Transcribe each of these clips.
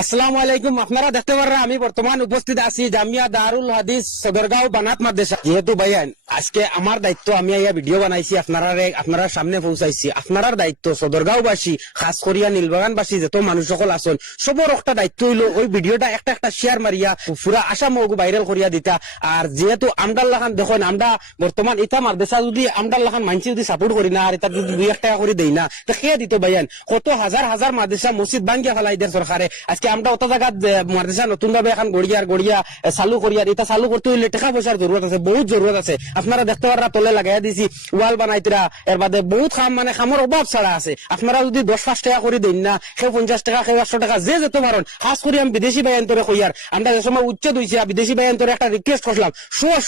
আসসালামু আলাইকুম। আপনারা দেখতে পারেন আমি বর্তমান উপস্থিত আছি জামিয়া দারুল হাদিস সদরগাঁও বানাত মাদ্রাসা। যেহেতু ভাইয়ান আজকে আমার দায়িত্ব, আমি এই ভিডিও বানাইছি আপনারা সামনে পৌঁছাইছি। আপনার দায়িত্ব সদরগাঁওবাসী, খাস করিয়া নীলবাগানবাসী যত মানুষ সকল আছেন সবর একটা দায়িত্ব হইলো ওই ভিডিওটা একটা শেয়ার মারিয়া পুরা আসাম ভাইরাল করিয়া দিতা। আর যেহেতু আমদাল্লাহ খান দেখেন, আমরা বর্তমান ইটা মাদ্রাসা যদি আমদাল্লাহ খান মানছি যদি সাপোর্ট করি না আর এটা যদি 2-1 টাকা করে দেই না তো খেয়ে দিত ভাইয়ান। কত হাজার হাজার মাদ্রাসা মসজিদ ভাঙ্গিয়া ফেলাই দেয় সরকারে। আজকে আমরা অত জায়গাত মাদ্রাসা নতুন ভাবে এখন গড়িয়া চালু করিয়া এটা চালু করতে হইলে টাকা পয়সার জরুরত আছে, বহুত জরুরত আছে। আপনারা দেখতে পারা তলে লাগাই দিছি ওয়াল বানাইতরা, এর বাদে বহুত খাম মানে খামর অভাব ছাড়া আছে। আপনারা যদি 10-5 টাকা করে দেন না, সে 50 টাকা, সে 100 টাকা যে যেতে পারেন। খাস করে আমি বিদেশি বাইন্তরে কইয়ার আমরা যে সময় উচ্ছেদ হইছি বিদেশি বাইন্তরে একটা রিকোয়েস্ট করলাম,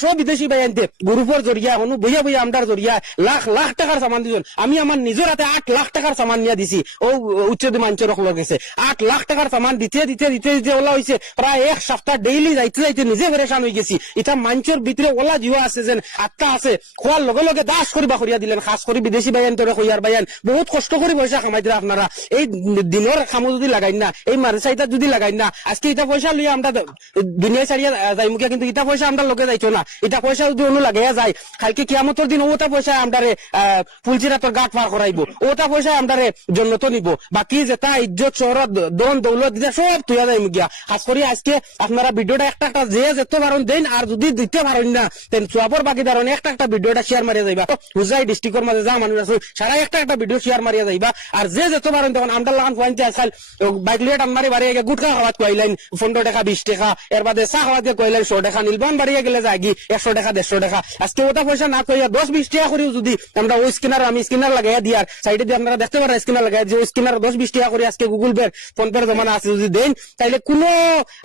শো বিদেশি বাইনতে গ্রুপের জরিয়া অনু বইয়া আমদার জরিয়া লাখ লাখ টাকার সামান দিছেন। আমি আমার নিজের হাতে 8 লাখ টাকার সামান নিয়ে দিছি ও উচ্ছেদ মাঞ্চের রকলের গেছে। 8 লাখ টাকার সামান দিতে ওলা হয়েছে প্রায় 1 সপ্তাহ ডেইলি যাইতে নিজে পরেশান হয়ে গেছি। এটা মাঞ্চের ভিতরে ওলা জিও আছে যেন আত্মা আছে, খোয়ার লগে লগে দাস করিবা করিয়া দিলেন। খাস করে বিদেশি বাইন তোরে কইয়ার বাইন বহুত কষ্ট করে পয়সা কামাই দিলে। আপনারা এই দিনের খামো যদি লাগাই না, এই মাদ্রাসা যদি লাগাই না, আজকে এটা পয়সা লইয়া আমরা দুনিয়া ছাড়িয়া যাই মুখিয়া, কিন্তু এটা পয়সা আমরা লগে যাইতো না। এটা পয়সা যদি অন্য লাগাইয়া যায় কালকে কিয়ামতের দিন ওটা পয়সা আমরারে ফুলচিরাতর গাট পার করাইবো, ওটা পয়সা আমরারে জন্নত নিব। বাকি যেটা ইজ্জত শহরত দন দৌলত দিতে সব তুইয়া যাই মুখিয়া। খাস করি আজকে আপনারা ভিডিওটা একটা যে যেতে পারেন দেন, আর যদি দিতে পারেন না তেন চুয়াপর বাকি দাঁড়ান একটা ভিডিওটা শেয়ার মারিয়া যাইবা। হুজাই ডিস্ট্রিক্টের মাঝে যা মানুষ আছে সারা একটা ভিডিও শেয়ার মারিয়া যাইবা। আর যে যেতে পারেন তখন আমরা লাগান পয়েন্টে আজকাল বাইক লিয়ে টানমারি বাড়িয়ে গুটখা খাওয়াত কইলেন 15 টাকা 20 টাকা, এর বাদে চা খাওয়াতে কইলেন 100 টাকা, নীলবান বাড়িয়ে গেলে যাগি 100 টাকা 150 টাকা। আজকে ওটা পয়সা না কইয়া 10-20 টাকা করেও যদি আমরা ওই আমি স্ক্যানার লাগাইয়া দিয়ার সাইডে দিয়ে আপনারা দেখতে পারেন স্ক্যানার লাগাই যে ওই স্ক্যানার 10-20 টাকা করে আজকে গুগল পে ফোন পে জমানা আছে যদি দেন, তাইলে কোনো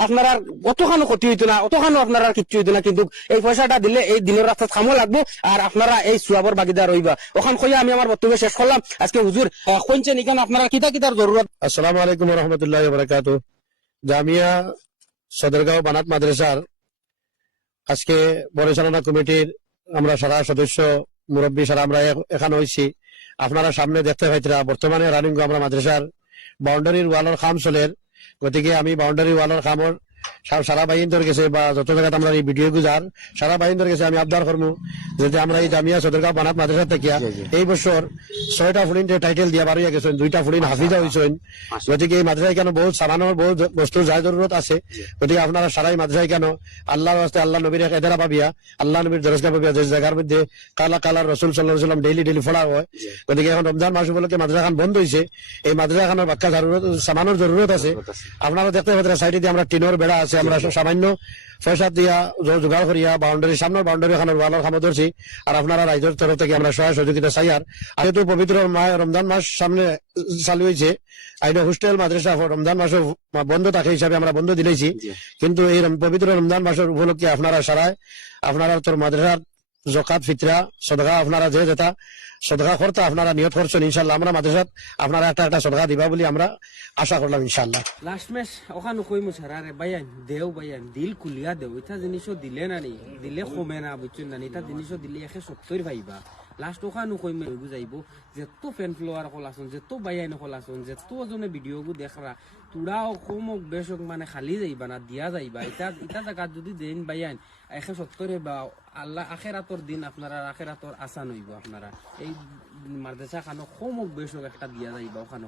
আপনারা অতখানো ক্ষতি হইতো না, অতখানো আপনারা কিচ্ছু হইতো না। কিন্তু এই পয়সাটা দিলে এই দিনের রাস্তা খামো লাগবো আর আপনারা এই সুয়াবর বাগিদার রইবা। ওখান কইয়া আমি আমার বক্তব্য শেষ করলাম। আজকে হুজুর কইছেন এখানে আপনারা কিতার জরুরত। আসসালামু আলাইকুম ওয়া রাহমাতুল্লাহি ওয়া বারাকাতুহু। জামিয়া সদরগাঁও বানাত মাদ্রাসার আজকে পরিচালনা কমিটির আমরা সারা সদস্য মুরব্বী সারা আমরা এখানে হইছি। আপনারা সামনে দেখতে পাইতরা বর্তমানে রানিং আমরা মাদ্রাসার বাউন্ডারির ওয়ালের খাম চলের, গতিকে আমি বাউন্ডারি ওয়ালের খামর সারা বাইন্দর গেছে বা যত জায়গায় আমরা এই ভিডিও গুজার সারা বাইন্দর গেছে আমি আবদার করবো যাতে আমরা এই জামিয়া সদরগাঁও বানাত মাদ্রাসা থেকে এই বছর 6টা ফুলিন টাইটেল দিয়া বাড়িয়া গেছেন, 2টা ফুলিন হাফিজা হয়েছেন। গতিকে এই মাদ্রাসায় কেন বহুত সামানোর বহুত বস্তুর যাই জরুরত আছে। গতিকে আপনারা সারাই মাদ্রাসায় কেন আল্লাহর রাস্তায় আল্লাহ নবীর এদারা পাবিয়া, আল্লাহ নবীর দরজগা পাবিয়া, যে জায়গার মধ্যে কালা রসুল সাল্লাল্লাহু আলাইহি ওয়াসাল্লাম ডেইলি ফলা হয়। গতিকে এখন রমজান মাস উপলক্ষে মাদ্রাসা খান বন্ধ হয়েছে, এই মাদ্রাসা খানের বাক্কা সামানোর জরুরত আছে। আপনারা দেখতে পাচ্ছেন সাইডে দিয়ে আমরা টিনের বেড়া আছে, আমরা সামান্য পয়সা দিয়া জোগাড় করিয়া বাউন্ডারি সামনের বাউন্ডারি খানের ওয়ালের খামো ধরছি। আর আপনারা রাইজের তরফ থেকে আমরা সহায় সহযোগিতা চাই। আর যেহেতু পবিত্র রমজান মাস সামনে চালু হয়েছে, আইনো হোস্টেল মাদ্রাসা রমজান মাস বন্ধ থাকে হিসাবে আমরা বন্ধ দিলেছি, কিন্তু এই পবিত্র রমজান মাসের উপলক্ষে আপনারা সারায় আপনারা তোর মাদ্রাসার জকাত ফিতরা সদকা আপনারা যে যেটা সদকা করতে আপনারা নিয়ত করছেন, ইনশাল্লাহ আমরা মাদ্রাসাত আপনারা একটা সদকা দিবা বলে আমরা আশা করলাম ইনশাল্লাহ। লাস্ট ম্যাচ ওখানে কই মুছারা রে বাইয়ান দেও বাইয়ান দিল কুলিয়া দেও, এটা জিনিসও দিলে না নি দিলে কমে না বুঝছেন না, এটা জিনিসও দিলে 170 ভাইবা। লাস্ট ওখানে কই বুঝাইব যেত ফ্যান ফলোয়ার কল আসুন, যেত বাইয়ান কল আসুন, যেত জনে ভিডিও গু দেখরা তোরাও কমক বেশক মানে খালি যাইবা না দিয়া যাইবা। এটা জায়গাত যদি দেন বাইয়ান 170 বা আল্লাহ আখেরাতর দিন আপনারা আখেরাতর আসান হইব। আপনারা এই মাদ্রাসা খানো কমক বেশক একটা দিয়া যাইবা ওখানে।